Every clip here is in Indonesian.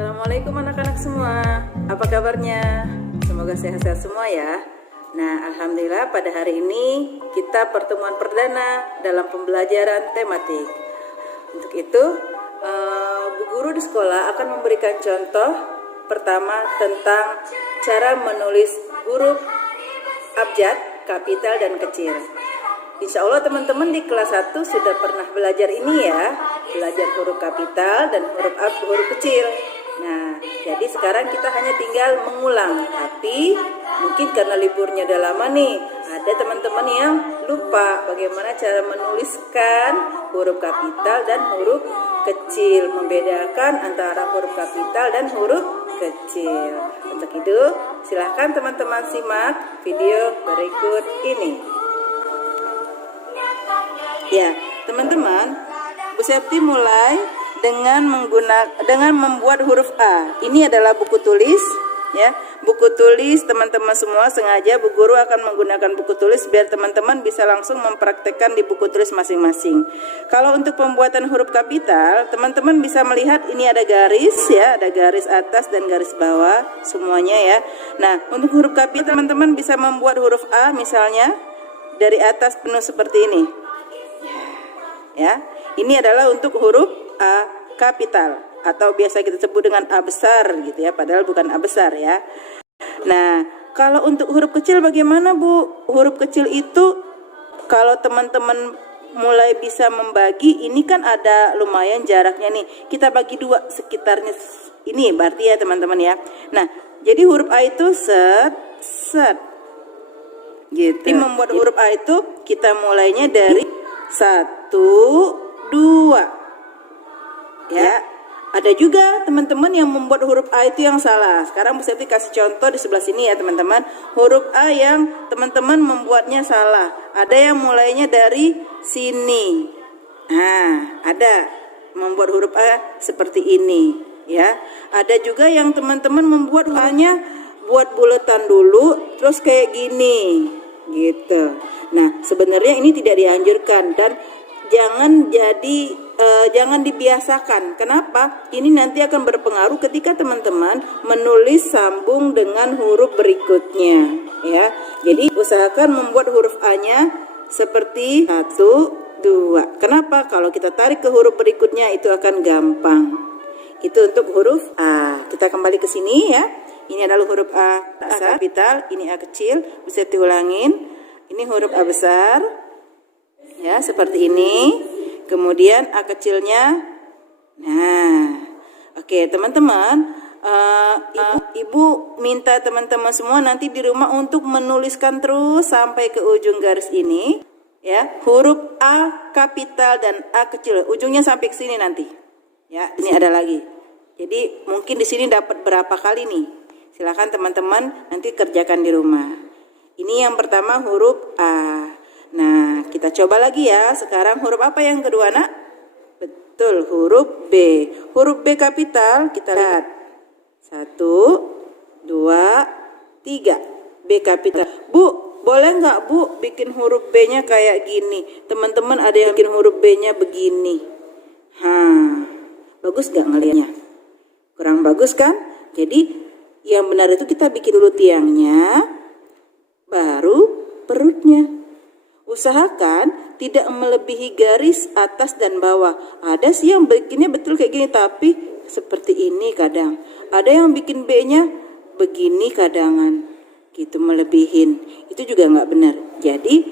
Assalamualaikum anak-anak semua. Apa kabarnya? Semoga sehat-sehat semua ya. Nah, alhamdulillah pada hari ini kita pertemuan perdana dalam pembelajaran tematik. Untuk itu, Bu Guru di sekolah akan memberikan contoh pertama tentang cara menulis huruf abjad, kapital dan kecil. Insya Allah teman-teman di kelas 1 sudah pernah belajar ini ya, belajar huruf kapital dan huruf kecil. Nah, jadi sekarang kita hanya tinggal mengulang. Tapi mungkin karena liburnya udah lama nih, ada teman-teman yang lupa bagaimana cara menuliskan huruf kapital dan huruf kecil, membedakan antara huruf kapital dan huruf kecil. Untuk itu, silahkan teman-teman simak video berikut ini. Ya, teman-teman, Bu Septi mulai dengan membuat huruf A. Ini adalah buku tulis, ya. Buku tulis teman-teman semua sengaja Bu Guru akan menggunakan buku tulis biar teman-teman bisa langsung mempraktekkan di buku tulis masing-masing. Kalau untuk pembuatan huruf kapital, teman-teman bisa melihat ini ada garis ya, ada garis atas dan garis bawah semuanya ya. Nah, untuk huruf kapital teman-teman bisa membuat huruf A misalnya dari atas penuh seperti ini. Ya, ini adalah untuk huruf A kapital atau biasa kita sebut dengan A besar gitu ya, padahal bukan A besar ya. Nah, kalau untuk huruf kecil bagaimana Bu? Huruf kecil itu kalau teman-teman mulai bisa membagi, ini kan ada lumayan jaraknya nih. Kita bagi dua sekitarnya ini berarti ya teman-teman ya. Nah, jadi huruf A itu set gitu. Jadi membuat huruf A itu kita mulainya dari 1, 2 ya. Ada juga teman-teman yang membuat huruf A itu yang salah. Sekarang Bu Septi kasih contoh di sebelah sini ya teman-teman. Huruf A yang teman-teman membuatnya salah. Ada yang mulainya dari sini. Nah, ada membuat huruf A seperti ini ya. Ada juga yang teman-teman membuat A-nya buat buletan dulu terus kayak gini gitu. Nah, sebenarnya ini tidak dianjurkan dan jangan dibiasakan. Kenapa? Ini nanti akan berpengaruh ketika teman-teman menulis sambung dengan huruf berikutnya ya. Jadi usahakan membuat huruf A-nya seperti 1, 2. Kenapa? Kalau kita tarik ke huruf berikutnya itu akan gampang. Itu untuk huruf A. Kita kembali ke sini ya. Ini adalah huruf A kapital, ini A kecil. Bisa diulangin. Ini huruf A besar. Ya, seperti ini. Kemudian A kecilnya. Nah, oke teman-teman, Ibu minta teman-teman semua nanti di rumah untuk menuliskan terus sampai ke ujung garis ini, ya, huruf A kapital dan A kecil, ujungnya sampai ke sini nanti. Ya, ini ada lagi. Jadi mungkin di sini dapat berapa kali nih? Silakan teman-teman nanti kerjakan di rumah. Ini yang pertama huruf A. Nah, kita coba lagi ya. Sekarang huruf apa yang kedua, Nak? Betul, huruf B. Huruf B kapital, kita lihat. 1, 2, 3. B kapital. Bu, boleh nggak Bu bikin huruf B-nya kayak gini? Teman-teman ada yang bikin huruf B-nya begini. Bagus nggak ngelihatnya? Kurang bagus kan? Jadi, yang benar itu kita bikin dulu tiangnya, baru perutnya. Usahakan tidak melebihi garis atas dan bawah. Ada sih yang bikinnya betul kayak gini, tapi seperti ini kadang. Ada yang bikin B-nya begini kadangan, gitu melebihin. Itu juga nggak benar. Jadi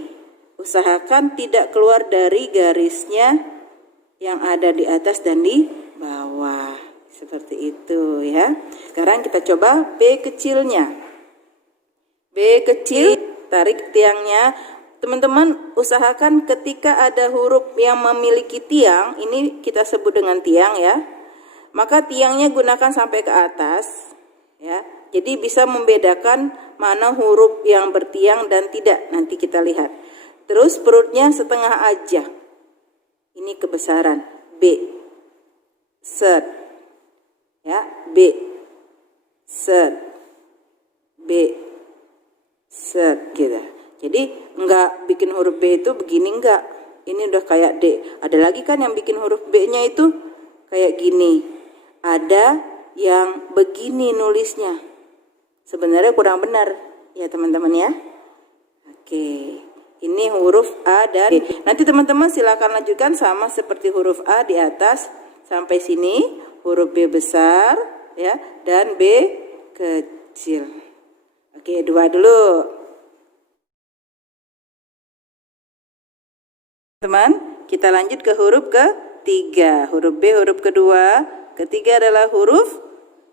usahakan tidak keluar dari garisnya yang ada di atas dan di bawah. Seperti itu ya. Sekarang kita coba B kecilnya. B kecil, tarik tiangnya. Teman-teman usahakan ketika ada huruf yang memiliki tiang, ini kita sebut dengan tiang ya, maka tiangnya gunakan sampai ke atas ya. Jadi bisa membedakan mana huruf yang bertiang dan tidak, nanti kita lihat. Terus perutnya setengah aja. Ini kebesaran B. Set. Ya, B. Set. B. Set gitu. Jadi enggak bikin huruf B itu begini enggak. Ini udah kayak D. Ada lagi kan yang bikin huruf B-nya itu kayak gini. Ada yang begini nulisnya. Sebenarnya kurang benar ya teman-teman ya. Oke, ini huruf A dan D. Nanti teman-teman silakan lanjutkan sama seperti huruf A di atas sampai sini, huruf B besar ya dan B kecil. Oke, dua dulu. Teman, kita lanjut ke huruf ketiga. Huruf B huruf kedua. Ketiga adalah huruf,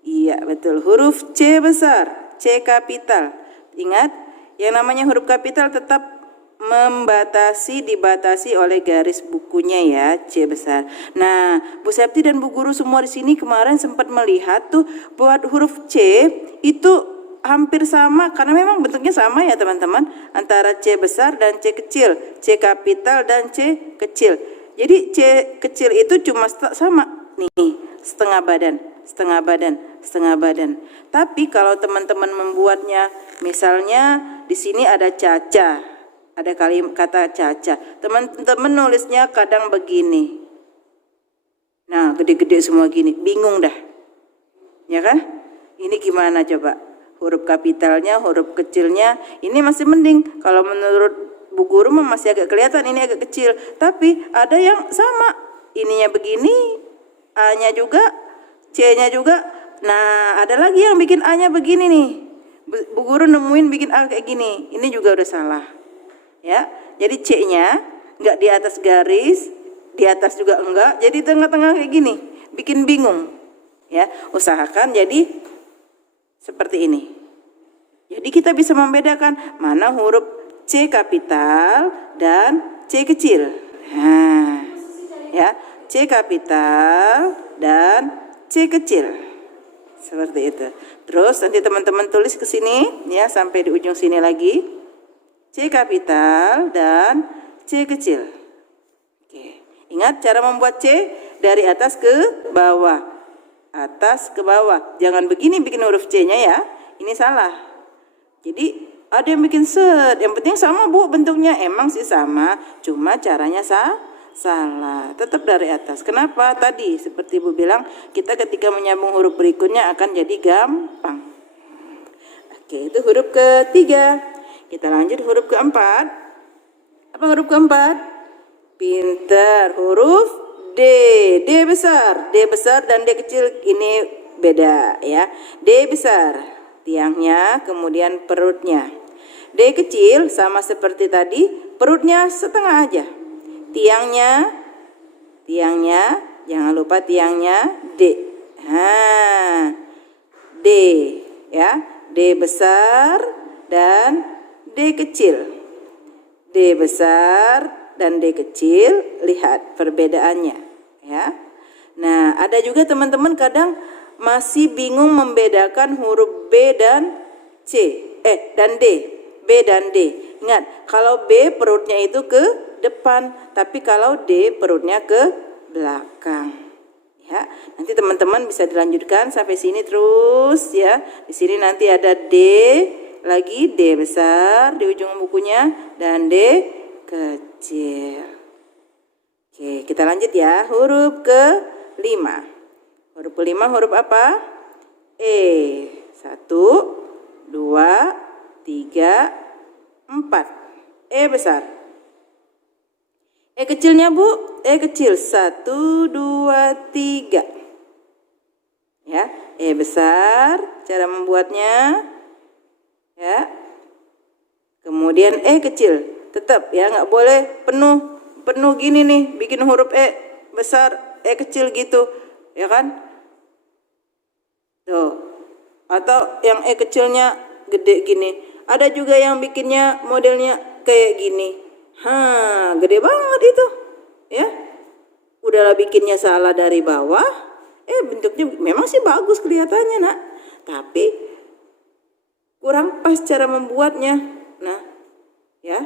iya betul, huruf C besar, C kapital. Ingat, yang namanya huruf kapital tetap dibatasi oleh garis bukunya ya, C besar. Nah, Bu Septi dan Bu Guru semua di sini kemarin sempat melihat tuh buat huruf C itu hampir sama karena memang bentuknya sama ya teman-teman, antara C besar dan C kecil, C kapital dan C kecil. Jadi C kecil itu cuma sama nih, setengah badan, setengah badan, setengah badan. Tapi kalau teman-teman membuatnya, misalnya di sini ada Caca, ada kata Caca, teman-teman nulisnya kadang begini. Nah, gede-gede semua gini, bingung dah, ya kan? Ini gimana coba? Huruf kapitalnya, huruf kecilnya, ini masih mending. Kalau menurut Bu Guru masih agak kelihatan ini agak kecil. Tapi ada yang sama, ininya begini, A-nya juga, C-nya juga. Nah, ada lagi yang bikin A-nya begini nih. Bu Guru nemuin bikin A kayak gini. Ini juga udah salah. Ya, jadi C-nya nggak di atas garis, di atas juga enggak, jadi tengah-tengah kayak gini, bikin bingung. Ya, usahakan jadi seperti ini. Jadi kita bisa membedakan mana huruf C kapital dan C kecil. Nah, ya, C kapital dan C kecil. Seperti itu. Terus nanti teman-teman tulis ke sini ya sampai di ujung sini lagi. C kapital dan C kecil. Oke. Ingat cara membuat C dari atas ke bawah. Atas ke bawah. Jangan begini bikin huruf C-nya ya. Ini salah. Jadi ada yang bikin set. Yang penting sama Bu bentuknya. Emang sih sama. Cuma caranya salah. Tetap dari atas. Kenapa? Tadi seperti Bu bilang, kita ketika menyambung huruf berikutnya akan jadi gampang. Oke, itu huruf ketiga. Kita lanjut huruf keempat. Apa huruf keempat? Pintar. Huruf D. D besar. D besar dan D kecil ini beda ya. D besar tiangnya, kemudian perutnya. D kecil sama seperti tadi, perutnya setengah aja. Tiangnya jangan lupa tiangnya D. Nah, D ya. D besar dan D kecil. D besar dan D kecil, lihat perbedaannya ya. Nah, ada juga teman-teman kadang masih bingung membedakan huruf B dan dan D. B dan D. Ingat, kalau B perutnya itu ke depan, tapi kalau D perutnya ke belakang. Ya, nanti teman-teman bisa dilanjutkan sampai sini terus ya. Di sini nanti ada D lagi, D besar di ujung bukunya dan D kecil. Oke, kita lanjut ya. Huruf ke-5. Huruf ke-5 huruf apa? E. 1, 2, 3, 4. E besar. E kecilnya Bu, E kecil 1, 2, 3. Ya, E besar, cara membuatnya ya. Kemudian E kecil, tetap ya, nggak boleh penuh gini nih, bikin huruf E besar, E kecil gitu, ya kan? Tuh. Atau yang E kecilnya gede gini. Ada juga yang bikinnya modelnya kayak gini. Gede banget itu. Ya. Udahlah bikinnya salah dari bawah. Bentuknya memang sih bagus kelihatannya, Nak. Tapi kurang pas cara membuatnya. Nah, ya.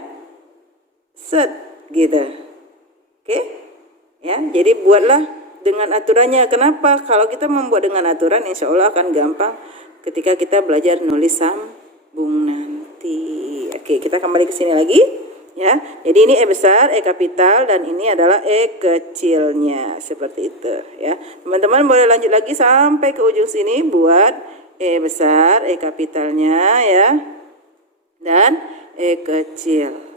Set gitu. Oke, ya, jadi buatlah dengan aturannya. Kenapa? Kalau kita membuat dengan aturan, insya Allah akan gampang ketika kita belajar nulis sambung nanti. Oke, kita kembali ke sini lagi. Ya, jadi ini E besar, E kapital, dan ini adalah E kecilnya, seperti itu ya. Teman-teman boleh lanjut lagi sampai ke ujung sini buat E besar, E kapitalnya ya, dan E kecil.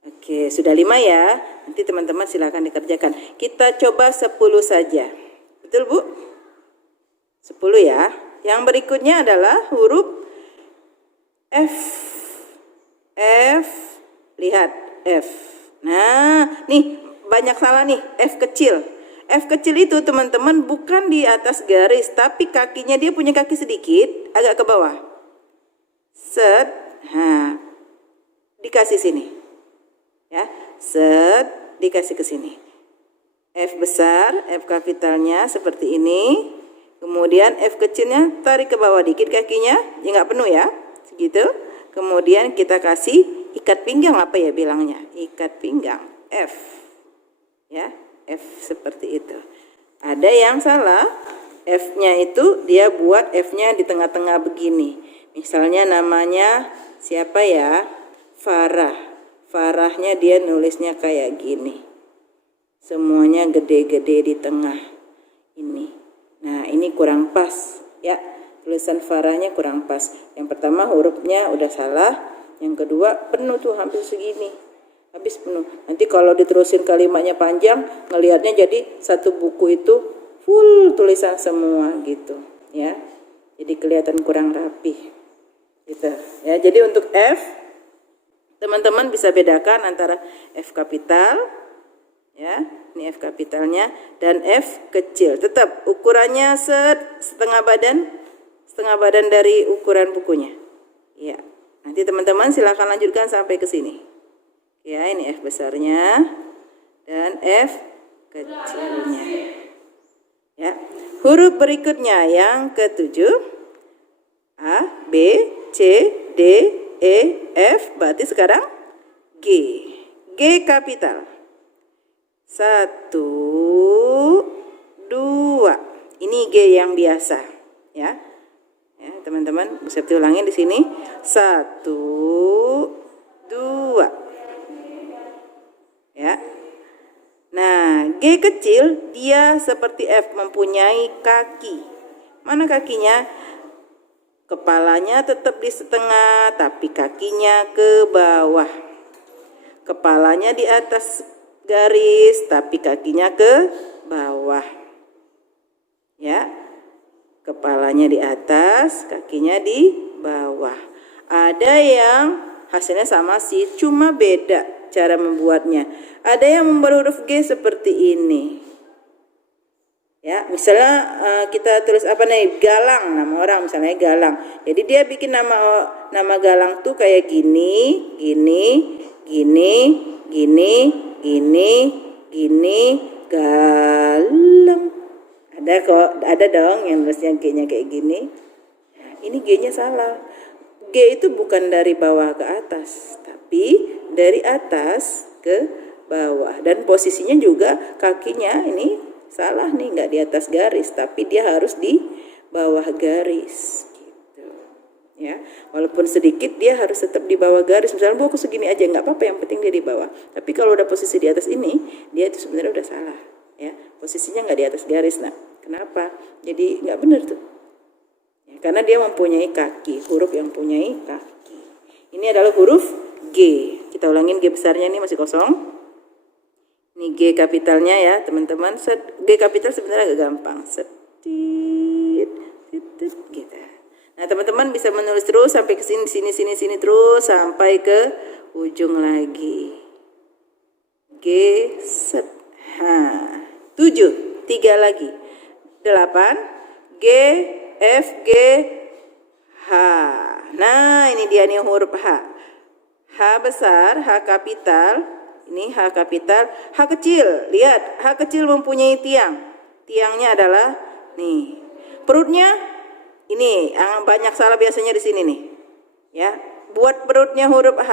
Oke, sudah 5 ya. Nanti teman-teman silakan dikerjakan. Kita coba 10 saja. Betul Bu? 10 ya. Yang berikutnya adalah huruf F. F. Lihat F. Nah, nih banyak salah nih. F kecil. F kecil itu teman-teman bukan di atas garis, tapi kakinya dia punya kaki sedikit, agak ke bawah. Set. Nah, dikasih sini. Ya, set, dikasih ke sini. F besar, F kapitalnya seperti ini. Kemudian F kecilnya tarik ke bawah dikit kakinya, ya nggak penuh ya, segitu. Kemudian kita kasih ikat pinggang, apa ya bilangnya? Ikat pinggang, F. Ya, F seperti itu. Ada yang salah, F-nya itu dia buat F-nya di tengah-tengah begini. Misalnya namanya siapa ya? Farah. Farahnya dia nulisnya kayak gini. Semuanya gede-gede di tengah ini. Nah, ini kurang pas ya. Tulisan Farahnya kurang pas. Yang pertama hurufnya udah salah, yang kedua penuh tuh hampir segini. Habis penuh. Nanti kalau diterusin kalimatnya panjang, ngelihatnya jadi satu buku itu full tulisan semua gitu, ya. Jadi kelihatan kurang rapi. Gitu. Ya, jadi untuk F teman-teman bisa bedakan antara F kapital, ya, ini F kapitalnya, dan F kecil. Tetap ukurannya setengah badan dari ukuran bukunya. Ya, nanti teman-teman silakan lanjutkan sampai ke sini. Ya, ini F besarnya dan F kecilnya. Ya, huruf berikutnya yang ke-7, A, B, C, D, E, F, berarti sekarang G. G kapital. 1, 2. Ini G yang biasa, ya. Ya, teman-teman bisa diulangin di sini. 1, 2. Ya. Nah, G kecil dia seperti F, mempunyai kaki. Mana kakinya? Kepalanya tetap di setengah, tapi kakinya ke bawah. Kepalanya di atas garis, tapi kakinya ke bawah. Ya. Kepalanya di atas, kakinya di bawah. Ada yang hasilnya sama sih, cuma beda cara membuatnya. Ada yang membuat huruf G seperti ini. Ya, misalnya kita tulis apa nih? Galang, nama orang misalnya Galang. Jadi dia bikin nama Galang tuh kayak gini, gini, gini, gini, gini, gini, Galang. Ada dong yang nulisnya G-nya kayak gini. Ini G-nya salah. G itu bukan dari bawah ke atas, tapi dari atas ke bawah. Dan posisinya juga kakinya ini salah nih, nggak di atas garis, tapi dia harus di bawah garis. Gitu. Ya, walaupun sedikit dia harus tetap di bawah garis. Misalnya aku segini aja nggak apa-apa, yang penting dia di bawah. Tapi kalau udah posisi di atas ini, dia itu sebenarnya udah salah. Ya, posisinya nggak di atas garis. Nah, kenapa? Jadi nggak benar tuh. Ya, karena dia mempunyai kaki, huruf yang mempunyai kaki. Ini adalah huruf G. Kita ulangin G besarnya, ini masih kosong. Ini G kapitalnya ya teman-teman. G kapital sebenarnya agak gampang. Gitu. Nah teman-teman bisa menulis terus sampai ke sini terus sampai ke ujung lagi. G set. 7, 3 lagi. 8, G, F, G, H. Nah ini dia nih huruf H. H besar, H kapital. Ini H kapital, H kecil. Lihat, H kecil mempunyai tiang. Tiangnya adalah nih. Perutnya ini yang banyak salah biasanya di sini nih. Ya, buat perutnya huruf H.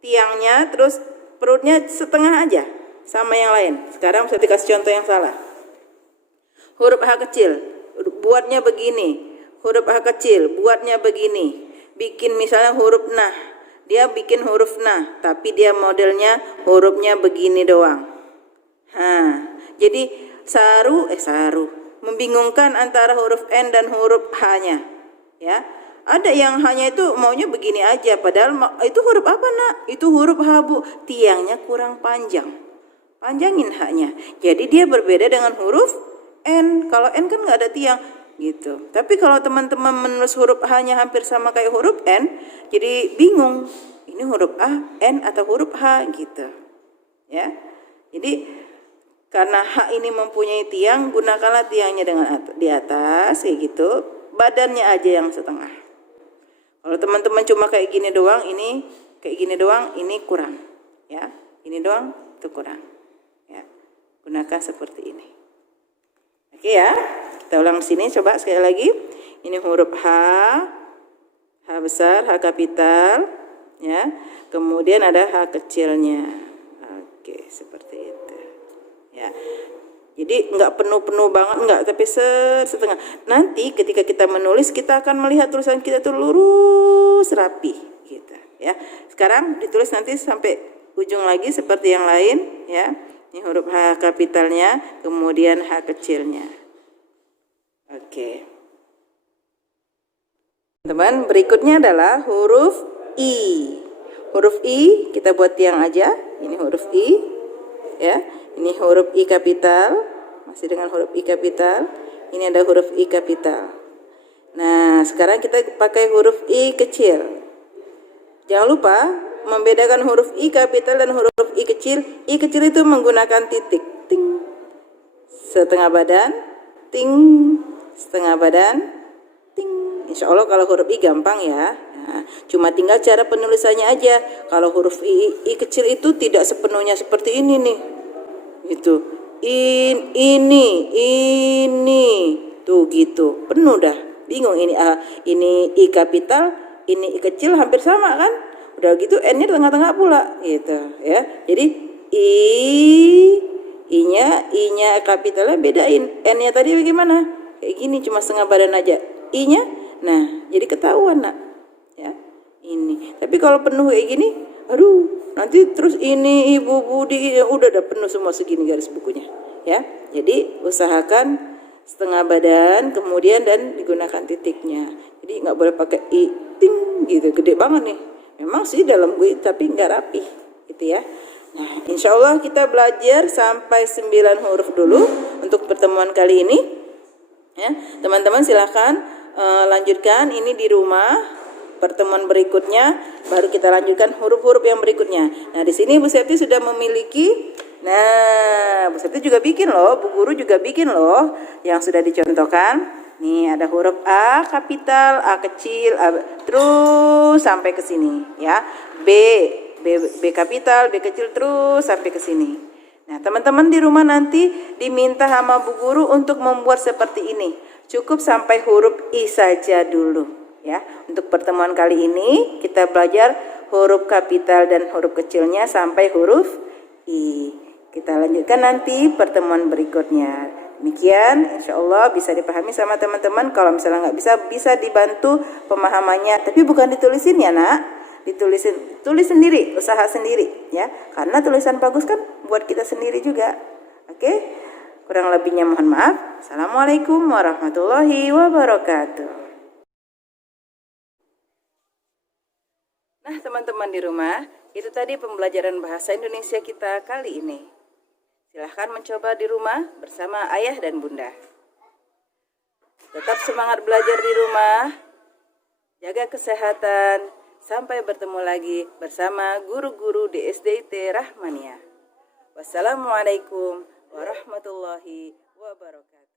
Tiangnya terus perutnya setengah aja sama yang lain. Sekarang saya kasih contoh yang salah. Huruf H kecil buatnya begini. Huruf H kecil buatnya begini. Bikin misalnya huruf nah. dia bikin huruf nah, tapi dia modelnya hurufnya begini doang. Jadi saru, membingungkan antara huruf N dan huruf H-nya. Ya, ada yang hanya itu maunya begini aja, padahal itu huruf apa nak? Itu huruf H bu, tiangnya kurang panjang, panjangin H-nya. Jadi dia berbeda dengan huruf N. Kalau N kan nggak ada tiang gitu. Tapi kalau teman-teman menulis huruf H-nya hampir sama kayak huruf N, jadi bingung. Ini huruf A, N atau huruf H gitu. Ya. Jadi karena H ini mempunyai tiang, gunakanlah tiangnya dengan di atas kayak gitu. Badannya aja yang setengah. Kalau teman-teman cuma kayak gini doang, ini kayak gini doang, ini kurang. Ya. Ini doang itu kurang. Ya. Gunakan seperti ini. Oke ya, kita ulang sini coba sekali lagi. Ini huruf H, H besar, H kapital, ya. Kemudian ada H kecilnya. Oke, seperti itu. Ya. Jadi nggak penuh-penuh banget, nggak, tapi setengah. Nanti ketika kita menulis, kita akan melihat tulisan kita itu lurus, rapi, gitu. Ya. Sekarang ditulis nanti sampai ujung lagi seperti yang lain, ya. Ini huruf H kapitalnya, kemudian H kecilnya. Oke. Teman, berikutnya adalah huruf I. Huruf I kita buat tiang aja. Ini huruf I, ya. Ini huruf I kapital, masih dengan huruf I kapital. Ini ada huruf I kapital. Nah, sekarang kita pakai huruf I kecil. Jangan lupa membedakan huruf I kapital dan huruf I kecil. I kecil itu menggunakan titik, ting, setengah badan, ting, setengah badan, ting. Insya Allah kalau huruf I gampang ya. Nah, cuma tinggal cara penulisannya aja. Kalau huruf I kecil itu tidak sepenuhnya seperti ini nih, gitu. Ini, tuh gitu. Penuh dah. Bingung ini I kapital, ini I kecil hampir sama kan? Udah gitu N-nya tengah-tengah pula gitu ya. Jadi I-nya kapitalnya bedain. N-nya tadi bagaimana? Kayak gini cuma setengah badan aja. I-nya nah, jadi ketahuan nak. Ya. Ini. Tapi kalau penuh kayak gini, aduh, nanti terus ini Ibu Budi udah penuh semua segini garis bukunya, ya. Jadi usahakan setengah badan kemudian dan digunakan titiknya. Jadi nggak boleh pakai I ting gitu, gede banget nih. Memang sih dalam gue tapi nggak rapi gitu ya. Nah, insya Allah kita belajar sampai 9 huruf dulu untuk pertemuan kali ini. Ya, teman-teman silahkan lanjutkan ini di rumah. Pertemuan berikutnya baru kita lanjutkan huruf-huruf yang berikutnya. Nah, di sini Bu Septi sudah memiliki. Nah, Bu Septi juga bikin loh, Bu Guru juga bikin loh yang sudah dicontohkan. Nih ada huruf A kapital, A kecil, A, terus sampai ke sini ya. B kapital, B kecil terus sampai ke sini. Nah, teman-teman di rumah nanti diminta sama Bu Guru untuk membuat seperti ini. Cukup sampai huruf I saja dulu ya. Untuk pertemuan kali ini kita belajar huruf kapital dan huruf kecilnya sampai huruf I. Kita lanjutkan nanti pertemuan berikutnya. Demikian, insya Allah bisa dipahami sama teman-teman. Kalau misalnya nggak bisa dibantu pemahamannya. Tapi bukan ditulisin ya nak, tulis sendiri, usaha sendiri ya. Karena tulisan bagus kan buat kita sendiri juga. Oke, kurang lebihnya mohon maaf. Assalamualaikum warahmatullahi wabarakatuh. Nah teman-teman di rumah, itu tadi pembelajaran bahasa Indonesia kita kali ini. Silahkan mencoba di rumah bersama ayah dan bunda. Tetap semangat belajar di rumah, jaga kesehatan, sampai bertemu lagi bersama guru-guru di SDIT Rahmania. Wassalamualaikum warahmatullahi wabarakatuh.